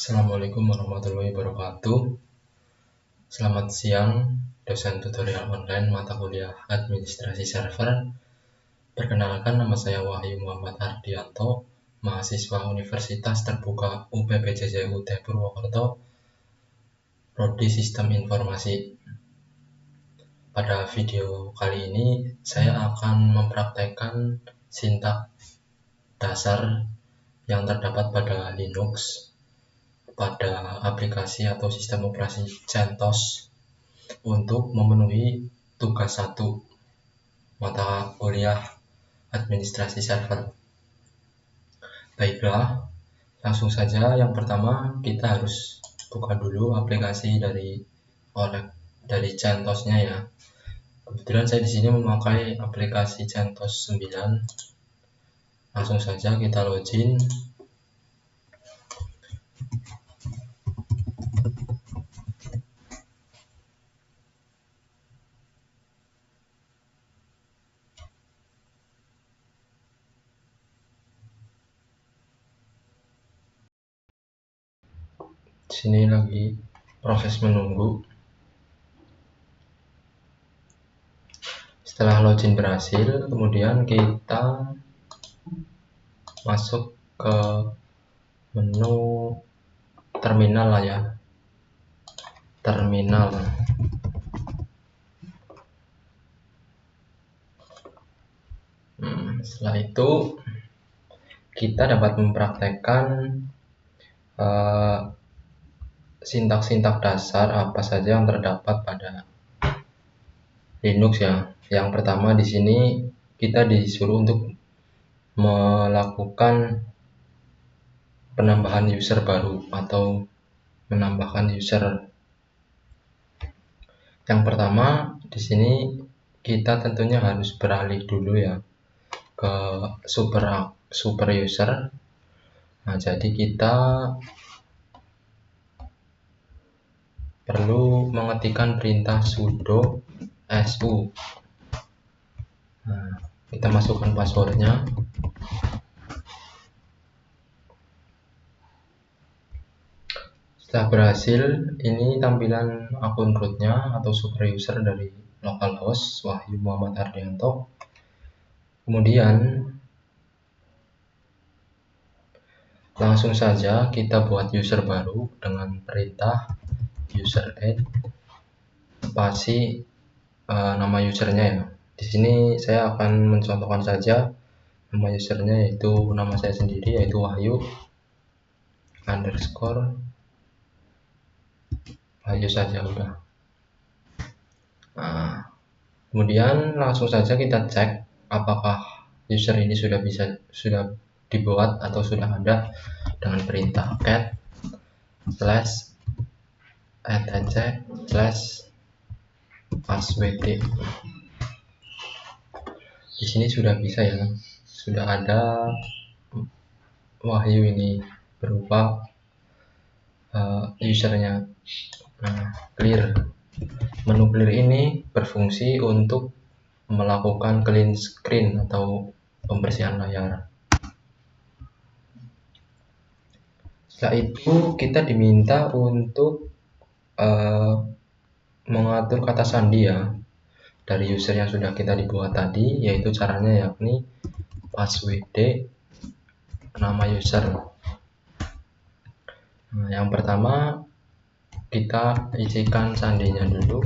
Assalamualaikum warahmatullahi wabarakatuh. Selamat siang, dosen tutorial online mata kuliah administrasi server. Perkenalkan, nama saya Wahyu Muhammad Ardianto, mahasiswa Universitas Terbuka UPPJJUT Purwokerto, Prodi Sistem Informasi. Pada video kali ini, saya akan mempraktekkan sintaks dasar yang terdapat pada Linux, pada aplikasi atau sistem operasi CentOS untuk memenuhi tugas 1 mata kuliah administrasi server. Baiklah, langsung saja. Yang pertama, kita harus buka dulu aplikasi dari CentOS-nya ya. Kebetulan saya di sini memakai aplikasi CentOS 9. Langsung saja kita login. Sini lagi proses menunggu. Setelah login berhasil, kemudian kita masuk ke menu terminal lah ya. Terminal. Setelah itu kita dapat mempraktekkan sintaks-sintaks dasar apa saja yang terdapat pada Linux ya. Yang pertama, di sini kita disuruh untuk melakukan penambahan user baru atau menambahkan user. Yang pertama, di sini kita tentunya harus beralih dulu ya ke super user. Nah, jadi kita perlu mengetikkan perintah sudo su. Nah, kita masukkan passwordnya. Setelah berhasil, ini tampilan akun rootnya atau super user dari localhost Wahyu Muhammad Ardianto. Kemudian langsung saja kita buat user baru dengan perintah user add spasi nama usernya ya. Di sini saya akan mencontohkan saja nama usernya, yaitu nama saya sendiri, yaitu Wahyu _Wahyu saja udah. Nah, kemudian langsung saja kita cek apakah user ini sudah dibuat atau sudah ada dengan perintah cat/etc/passwd. Di sini sudah bisa ya, sudah ada Wahyu ini berupa usernya. Nah, clear. Menu clear ini berfungsi untuk melakukan clean screen atau pembersihan layar. Setelah itu kita diminta untuk mengatur kata sandi ya dari user yang sudah kita dibuat tadi, yaitu caranya yakni passwd nama user. Nah, yang pertama kita isikan sandinya dulu.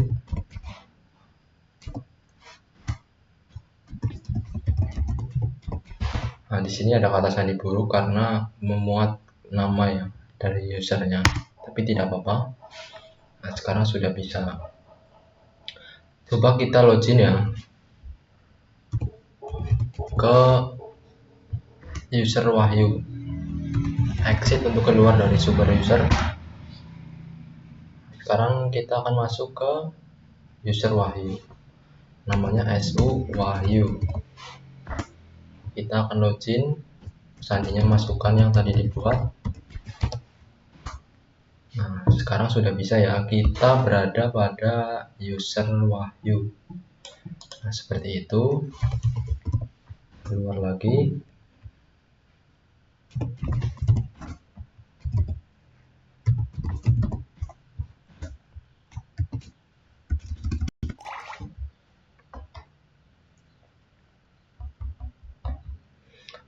Nah, di sini ada kata sandi buruk karena memuat nama ya dari usernya, tapi tidak apa-apa. Nah, sekarang sudah bisa. Coba kita login ya ke user Wahyu. Exit untuk keluar dari super user. Sekarang kita akan masuk ke user Wahyu, namanya su Wahyu. Kita akan login, sandinya masukkan yang tadi dibuat. Nah, sekarang sudah bisa ya, kita berada pada user Wahyu. Nah, seperti itu. Keluar lagi.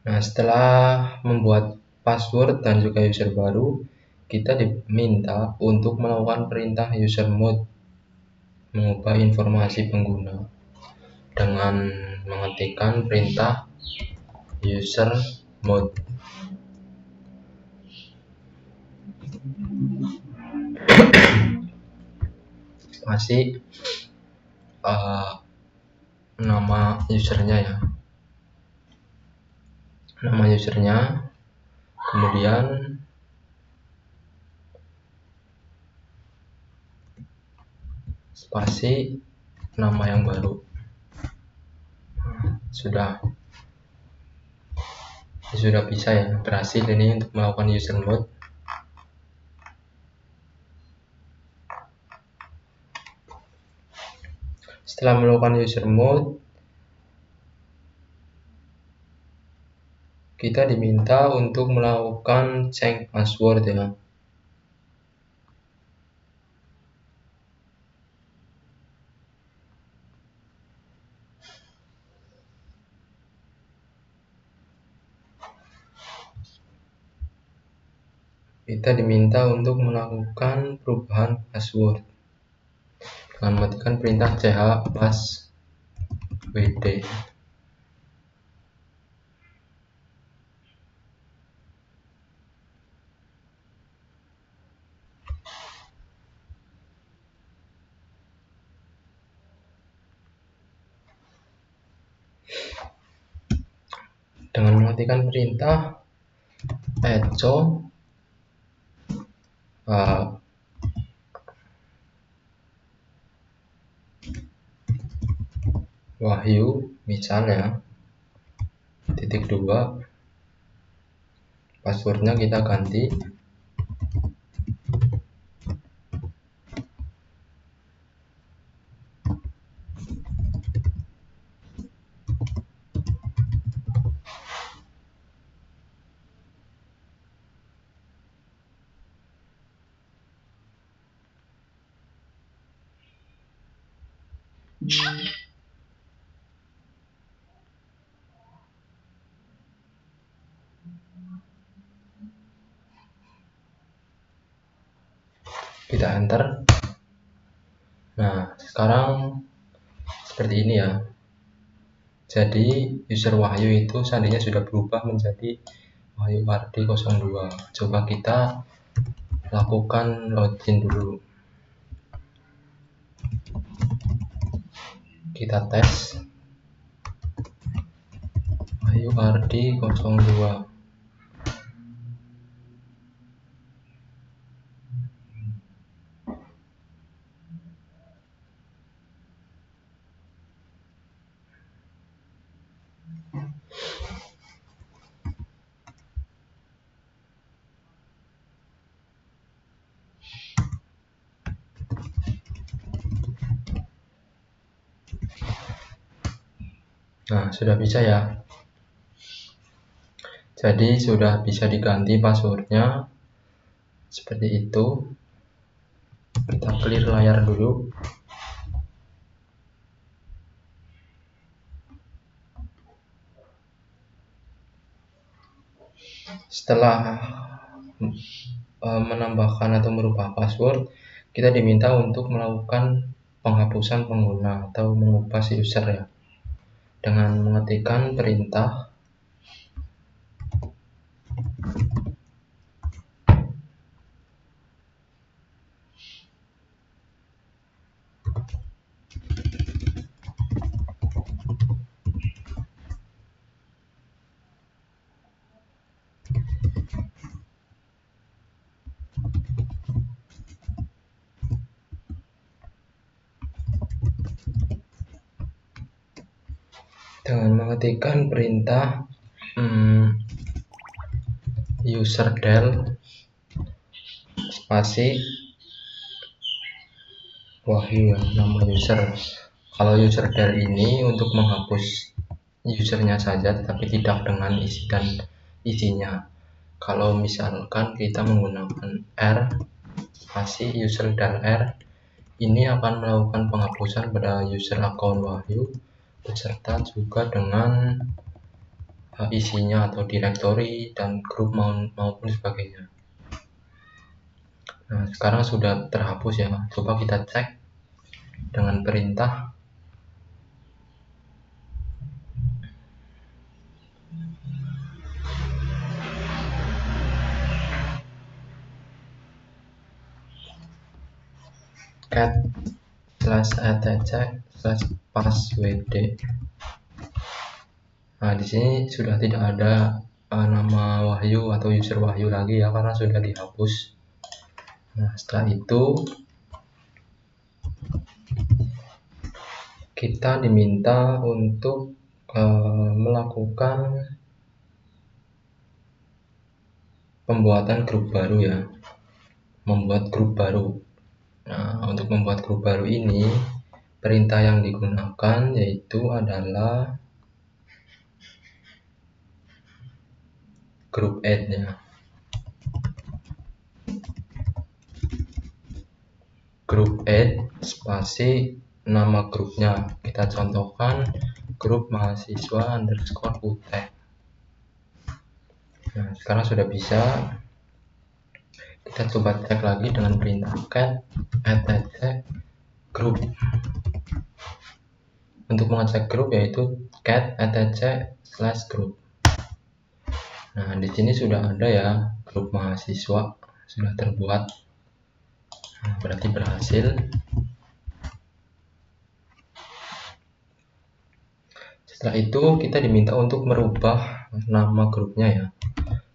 Nah, setelah membuat password dan juga user baru, kita diminta untuk melakukan perintah user mode, mengubah informasi pengguna dengan mengetikkan perintah user mode. Masih nama usernya ya, nama usernya, kemudian spasi nama yang baru. Sudah bisa ya, berhasil ini untuk melakukan user mode. Setelah melakukan user mode, kita diminta untuk melakukan change password ya. Kita diminta untuk melakukan perubahan password dengan mengetikkan perintah chpasswd. Dengan mengetikkan perintah echo Wahyu misalnya .2, passwordnya kita ganti kita enter. Nah, sekarang seperti ini ya. Jadi user Wahyu itu seandainya sudah berubah menjadi Wahyu Ardi 02. Coba kita lakukan login dulu. Kita tes Wahyu Ardi 02. Nah, sudah bisa ya. Jadi sudah bisa diganti passwordnya seperti itu. Kita clear layar dulu. Setelah menambahkan atau merubah password, kita diminta untuk melakukan penghapusan pengguna atau mengubah si user ya, dengan mengetikkan perintah userdel spasi Wahyu ya, nama user. Kalau userdel ini untuk menghapus usernya saja, tetapi tidak dengan isi dan isinya. Kalau misalkan kita menggunakan R spasi userdel R, ini akan melakukan penghapusan pada user akun Wahyu beserta juga dengan isinya atau directory dan grup maupun sebagainya. Nah, sekarang sudah terhapus ya. Coba kita cek dengan perintah cat/etc/passwd. Nah, di sini sudah tidak ada nama Wahyu atau user Wahyu lagi ya, karena sudah dihapus. Nah, setelah itu kita diminta untuk melakukan pembuatan grup baru ya, membuat grup baru. Nah, untuk membuat grup baru ini, perintah yang digunakan yaitu adalah group add-nya. Group add spasi nama grupnya. Kita contohkan grup mahasiswa underscore UT. Nah, sekarang sudah bisa. Kita coba cek lagi dengan perintah cat etc group. Untuk mengecek grup yaitu cat etc/group. Nah, di sini sudah ada ya grup mahasiswa sudah terbuat. Nah, berarti berhasil. Setelah itu kita diminta untuk merubah nama grupnya ya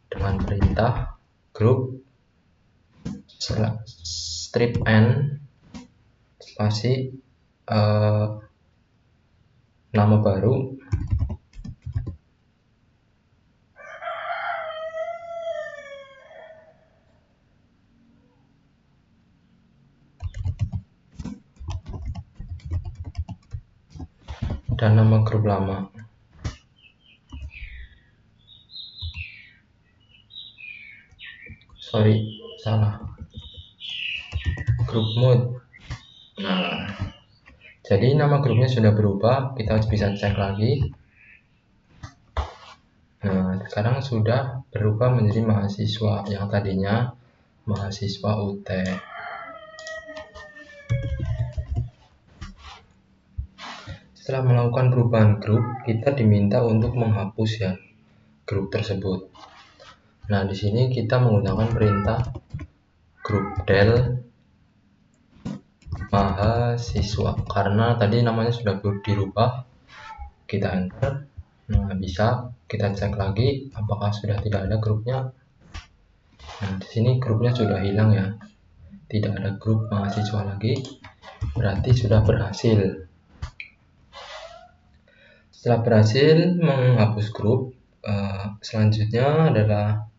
dengan perintah group strip n spasi nama baru dan nama grup lama. Sorry, salah. Grup mode. Nah, jadi nama grupnya sudah berubah. Kita bisa cek lagi. Nah, sekarang sudah berubah menjadi mahasiswa yang tadinya mahasiswa UT. Setelah melakukan perubahan grup, kita diminta untuk menghapus ya grup tersebut. Nah, di sini kita menggunakan perintah grup del mahasiswa karena tadi namanya sudah dirubah. Kita enter. Nah, bisa kita cek lagi apakah sudah tidak ada grupnya. Nah, di sini grupnya sudah hilang ya. Tidak ada grup mahasiswa lagi. Berarti sudah berhasil. Setelah berhasil menghapus grup, selanjutnya adalah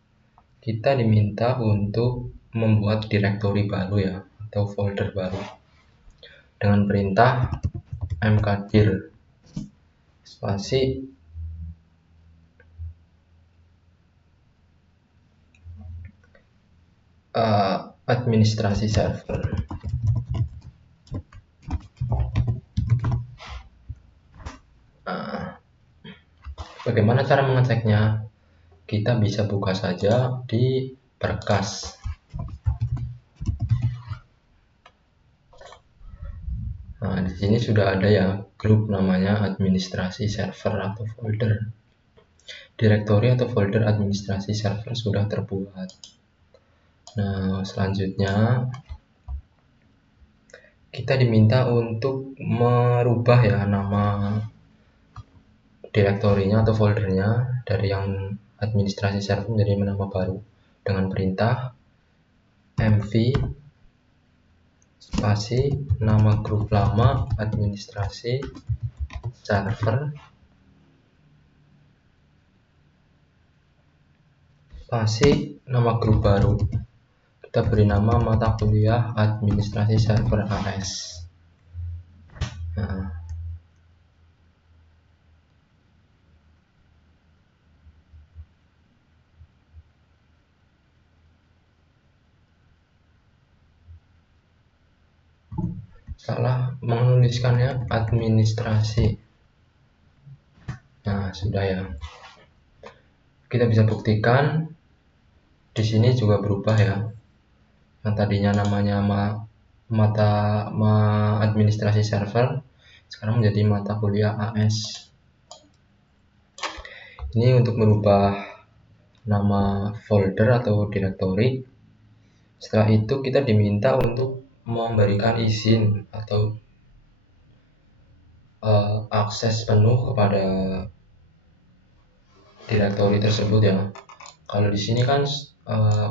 kita diminta untuk membuat directory baru ya atau folder baru dengan perintah mkdir spasi administrasi server. Bagaimana cara mengeceknya? Kita bisa buka saja di berkas. Nah, di sini sudah ada ya grup namanya administrasi server atau folder. Direktori atau folder administrasi server sudah terbuat. Nah, selanjutnya kita diminta untuk merubah ya nama direktorinya atau foldernya dari yang administrasi server menjadi nama baru dengan perintah mv spasi nama grup lama administrasi server spasi nama grup baru. Kita beri nama mata kuliah administrasi server AS. Nah, salah menuliskannya administrasi. Nah, sudah ya. kita bisa buktikan di sini juga berubah ya. Yang tadinya namanya mata administrasi server sekarang menjadi mata kuliah AS. Ini untuk merubah nama folder atau directory. Setelah itu kita diminta untuk memberikan izin atau akses penuh kepada directory tersebut ya. Kalau di sini kan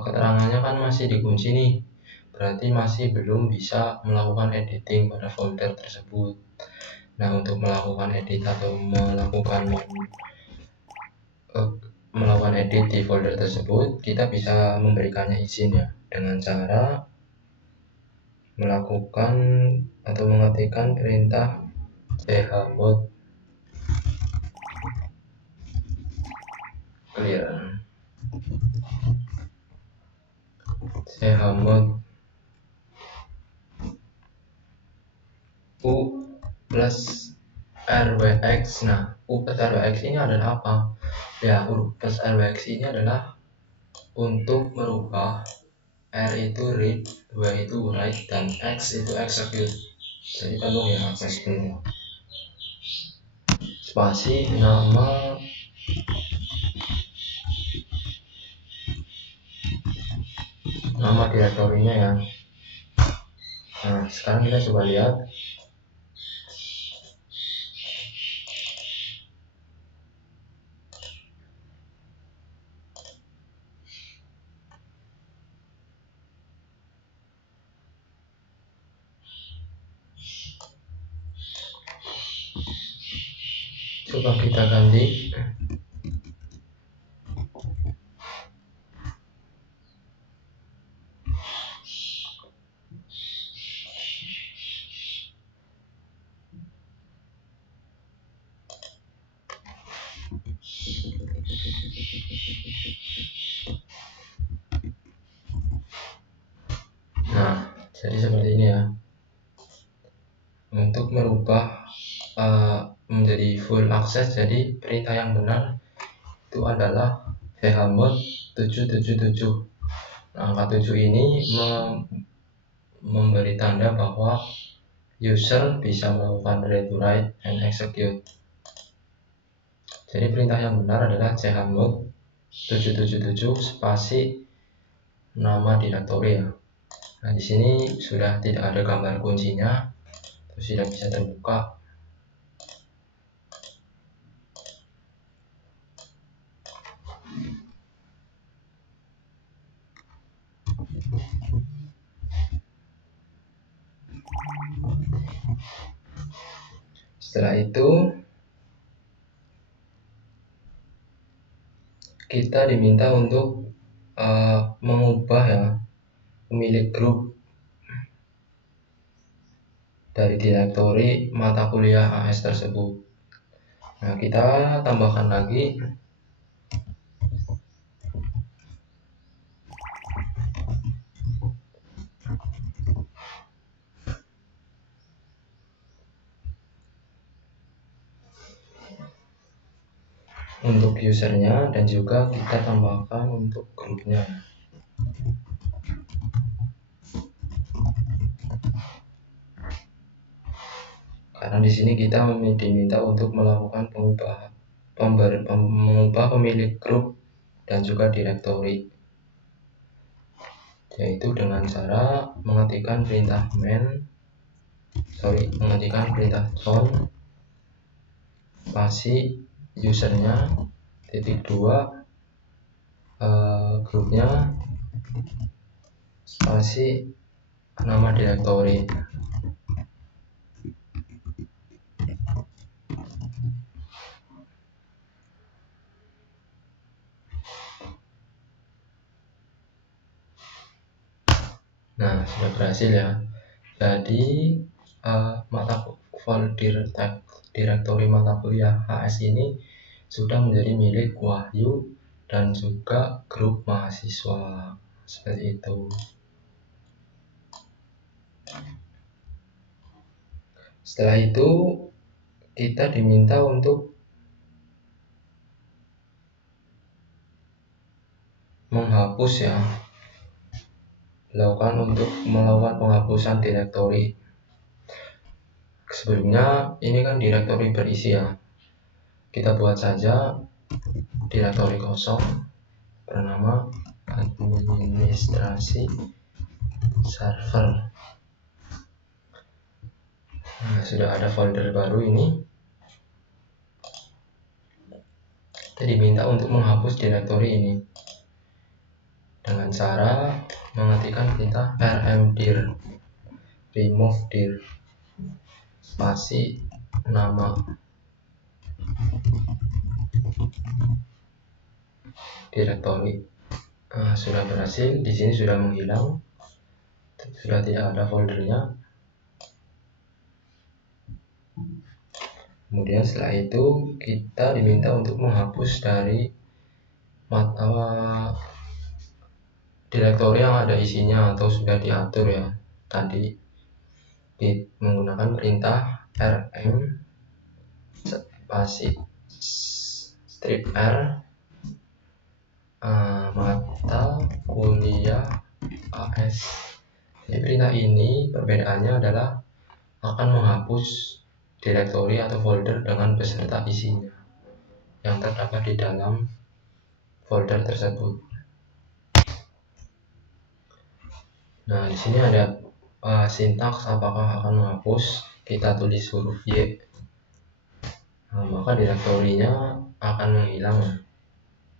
keterangannya kan masih dikunci nih, berarti masih belum bisa melakukan editing pada folder tersebut. Nah, untuk melakukan edit atau melakukan edit di folder tersebut, kita bisa memberikannya izin ya dengan cara melakukan atau mengetikkan perintah chmod clear chmod u plus rwx. Nah, u plus rwx ini adalah apa ya? U plus rwx ini adalah untuk merubah R itu read, W itu write, dan X itu execute. Jadi penuh ya, akses penuh. Spasi nama direktorinya ya. Nah, sekarang kita coba lihat. Coba kita ganti. Nah, jadi seperti ini ya. Untuk merubah menjadi full access, jadi perintah yang benar itu adalah chmod 777. Nah, angka 7 ini memberi tanda bahwa user bisa melakukan read to write and execute. Jadi perintah yang benar adalah chmod 777 spasi nama direktori ya. Nah, di sini sudah tidak ada gambar kuncinya, terus tidak bisa terbuka. Setelah itu kita diminta untuk mengubah ya pemilik grup dari direktori mata kuliah AS tersebut. Nah, kita tambahkan lagi untuk usernya dan juga kita tambahkan untuk grupnya. Karena di sini kita diminta untuk melakukan mengubah pemilik grup dan juga direktori, yaitu dengan cara mengetikkan perintah chown spasi usernya -2 grupnya spasi nama direktori. Nah, sudah berhasil ya. Jadi mata folder direktori mata kuliah HS ini sudah menjadi milik Wahyu dan juga grup mahasiswa. Seperti itu. Setelah itu kita diminta untuk menghapus ya, untuk melakukan penghapusan direktori. Sebelumnya ini kan direktori berisi ya, kita buat saja direktori kosong bernama administrasi server. Nah, sudah ada folder baru ini. Kita diminta untuk menghapus direktori ini dengan cara mengetikkan perintah rmdir remove dir spasi nama direktori. Nah, sudah berhasil. Di sini sudah menghilang, sudah tidak ada foldernya. Kemudian setelah itu kita diminta untuk menghapus dari direktori yang ada isinya atau sudah diatur ya tadi menggunakan perintah rm spasi strip r mata kuliah AS. Jadi perintah ini perbedaannya adalah akan menghapus direktori atau folder dengan beserta isinya yang terdapat di dalam folder tersebut. Nah, di sini ada sintaks apakah akan menghapus. Kita tulis huruf Y. Nah, maka direktorinya akan menghilang.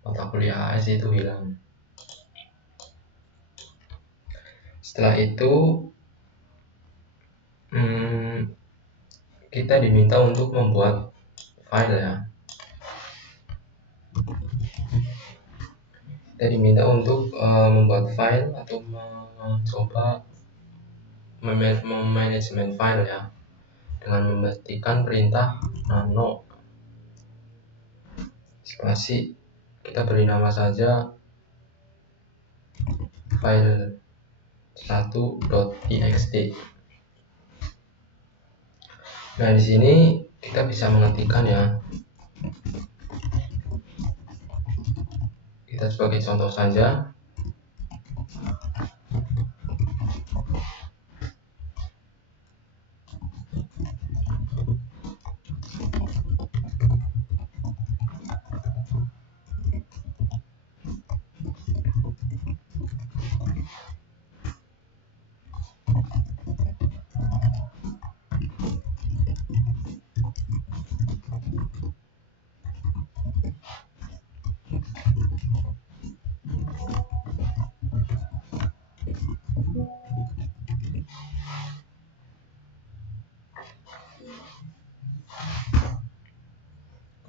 Mata kuliah AS itu hilang. Setelah itu kita diminta untuk membuat file ya. Kita diminta untuk membuat file atau mencoba memanajemen file ya, dengan mengetikkan perintah nano spasi, kita beri nama saja file 1.txt. Nah, di sini kita bisa mengetikkan ya. Kita sebagai contoh saja.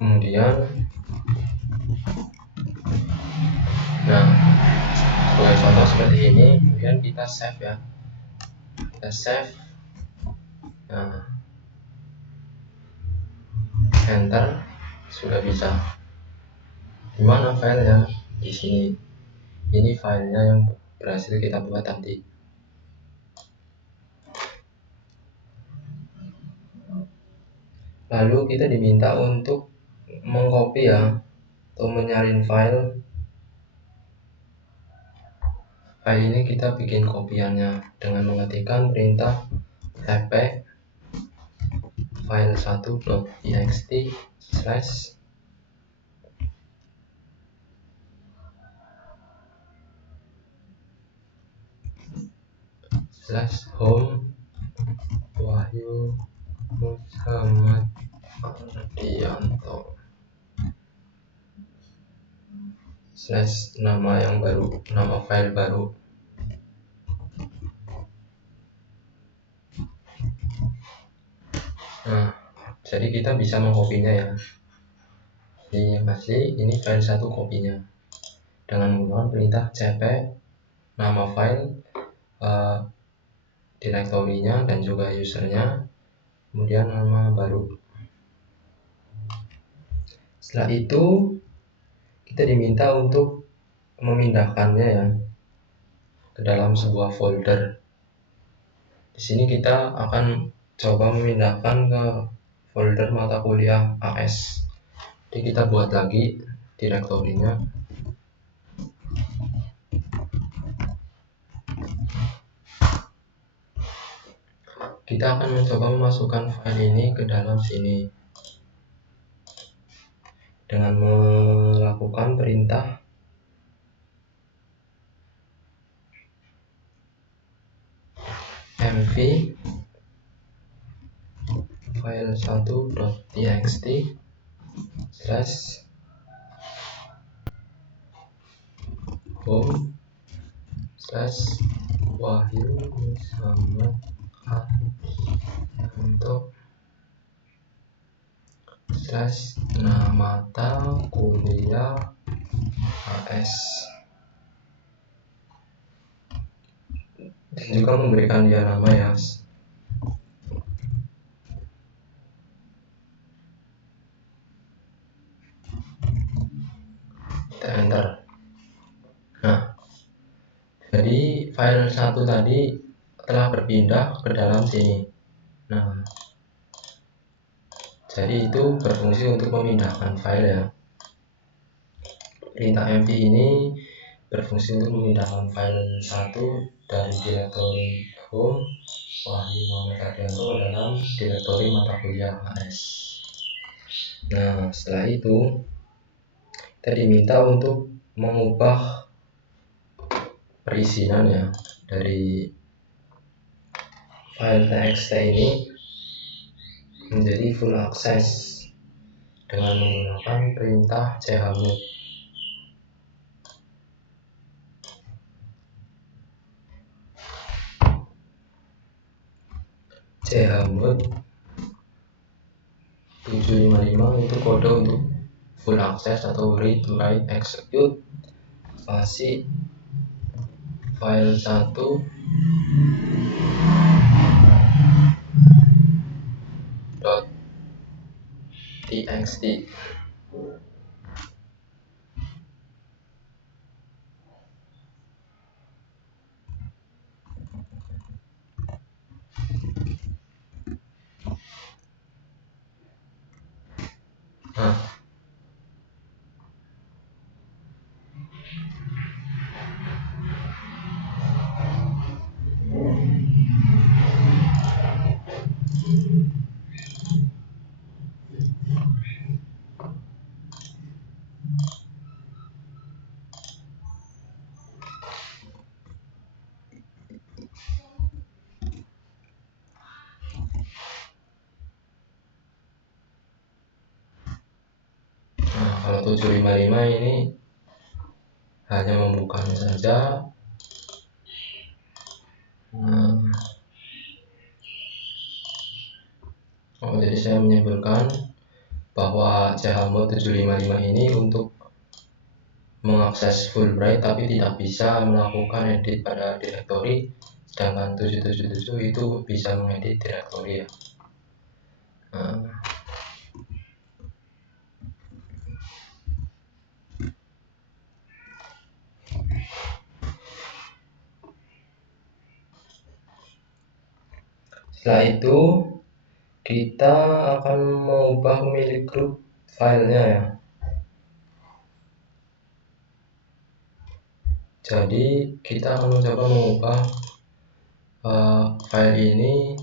Kemudian sebagai contoh seperti ini, kemudian kita save ya. Kita save. Nah, enter, sudah bisa. Dimana filenya? Di sini. Ini filenya yang berhasil kita buat tadi. Lalu kita diminta untuk mengcopy ya, atau menyalin file. File ini kita bikin kopiannya dengan mengetikkan perintah cp file 1.txt slash home Wahyu Muhammad Ardianto slash nama yang baru, nama file baru. Nah, jadi kita bisa mengkopinya ya. Di yang asli ini file 1 kopinya dengan menggunakan perintah cp nama file, direktorinya dan juga usernya, kemudian nama baru. Setelah itu kita diminta untuk memindahkannya ya ke dalam sebuah folder. Di sini kita akan coba memindahkan ke folder mata kuliah AS. Jadi kita buat lagi direktorinya. Kita akan mencoba memasukkan file ini ke dalam sini dengan melakukan perintah mv file1.txt /home /wahyu Muhammad untuk /mata kuliah AS, dan juga memberikan dia nama ya. Kita enter. Nah, jadi file 1 tadi telah berpindah ke dalam sini. Nah, jadi itu berfungsi untuk memindahkan file ya. Perintah mv ini berfungsi untuk memindahkan file 1 dari direktori home Wahyu Muhammad Hardianto ke dalam direktori mata kuliah AS. Nah, setelah itu kita diminta untuk mengubah perizinan ya dari file txt ini menjadi full access dengan menggunakan perintah chmod. Chmod 755 itu kode untuk full access atau read write execute spasi file 1 .txt. Kalau 755 ini hanya membukanya saja. Jadi saya menyimpulkan bahwa chmod 755 ini untuk mengakses Fulbright tapi tidak bisa melakukan edit pada direktori, sedangkan 777 itu bisa mengedit direktori ya. Setelah itu kita akan mengubah pemilik grup filenya ya. Jadi kita akan mencoba mengubah file ini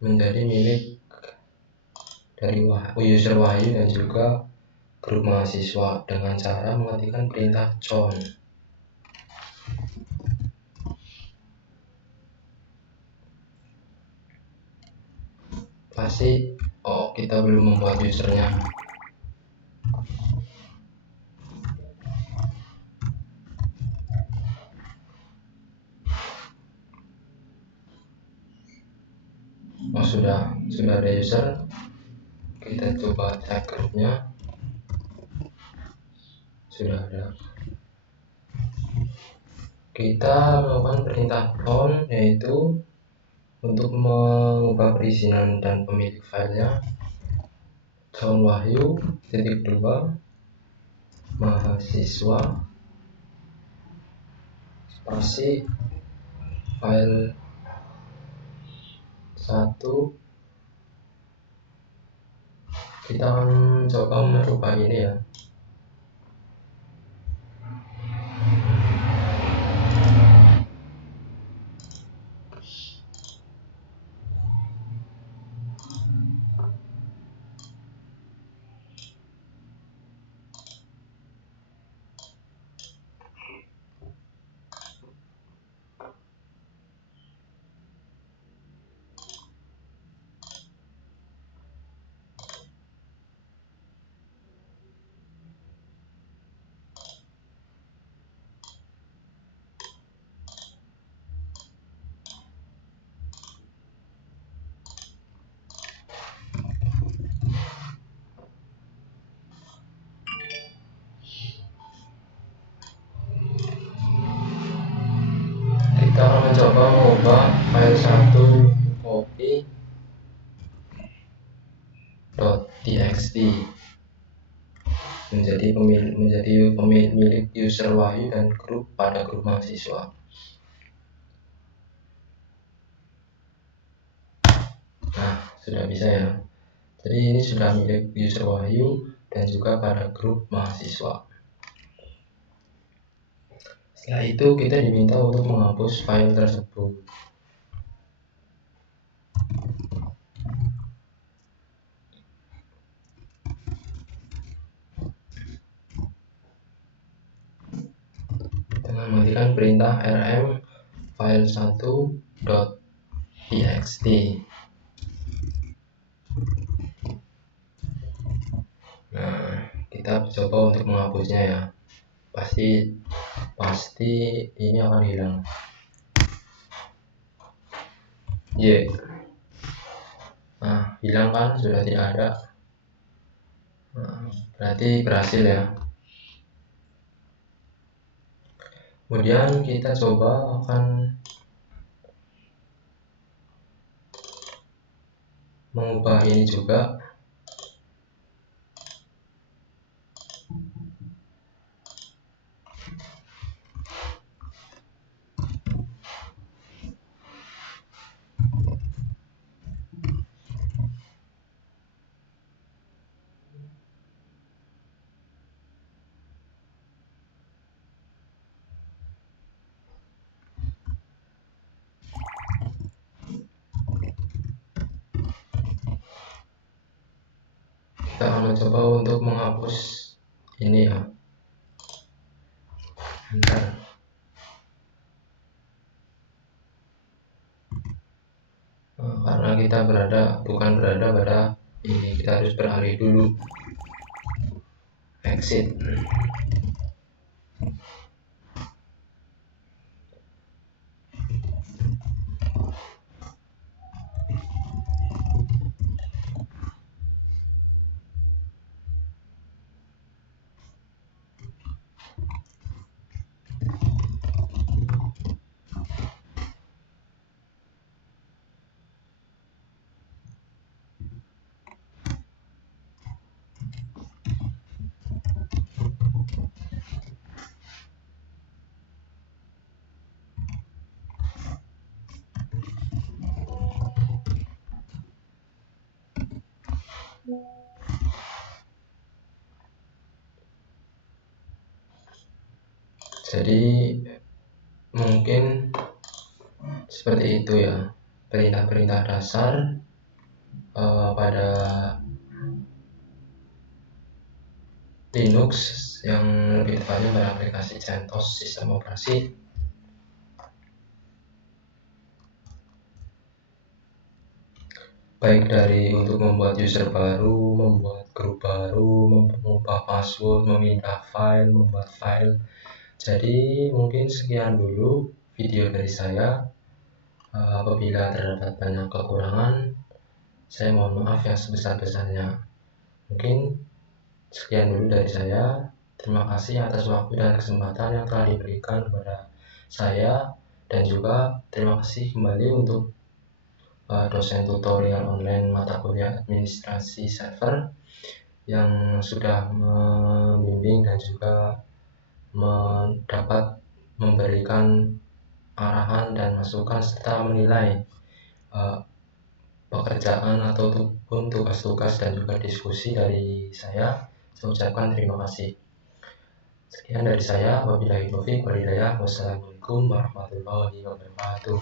menjadi milik dari user Wahyu dan juga grup mahasiswa dengan cara mengetikkan perintah chown. Pasti kita belum membuat usernya. Sudah ada user. Kita coba cek grupnya. Sudah ada. Kita melakukan perintah chown, yaitu untuk mengubah perizinan dan pemilik filenya. Chown Wahyu _2 mahasiswa spasi file 1. Kita akan coba merubah ini ya. coba file 1 copy.txt menjadi pemilik user Wahyu dan grup pada grup mahasiswa. Nah, sudah bisa ya. Jadi ini sudah milik user Wahyu dan juga pada grup mahasiswa. Setelah itu kita diminta untuk menghapus file tersebut. Dengan menggunakan perintah rm file1.txt. Nah, kita coba untuk menghapusnya ya. Pasti ini akan hilang. Nah, hilang kan, sudah tidak ada. Nah, berarti berhasil ya. Kemudian kita coba akan mengubah ini juga. Kita akan mencoba untuk menghapus ini ya. Bentar. Nah, karena kita bukan berada pada ini, kita harus beralih dulu. Exit. Jadi mungkin seperti itu ya, perintah-perintah dasar pada Linux, yang lebih tepatnya pada aplikasi CentOS sistem operasi. Baik dari untuk membuat user baru, membuat grup baru, mengubah password, memindah file, membuat file. Jadi mungkin sekian dulu video dari saya. Apabila terdapat banyak kekurangan, saya mohon maaf yang sebesar-besarnya. Mungkin sekian dulu dari saya. Terima kasih atas waktu dan kesempatan yang telah diberikan kepada saya, dan juga terima kasih kembali untuk dosen tutorial online mata kuliah administrasi server yang sudah membimbing dan juga dapat memberikan arahan dan masukan serta menilai pekerjaan ataupun tugas-tugas dan juga diskusi dari saya. Saya ucapkan terima kasih. Sekian dari saya. Wabillahi taufiq wal hidayah. Wassalamualaikum warahmatullahi wabarakatuh.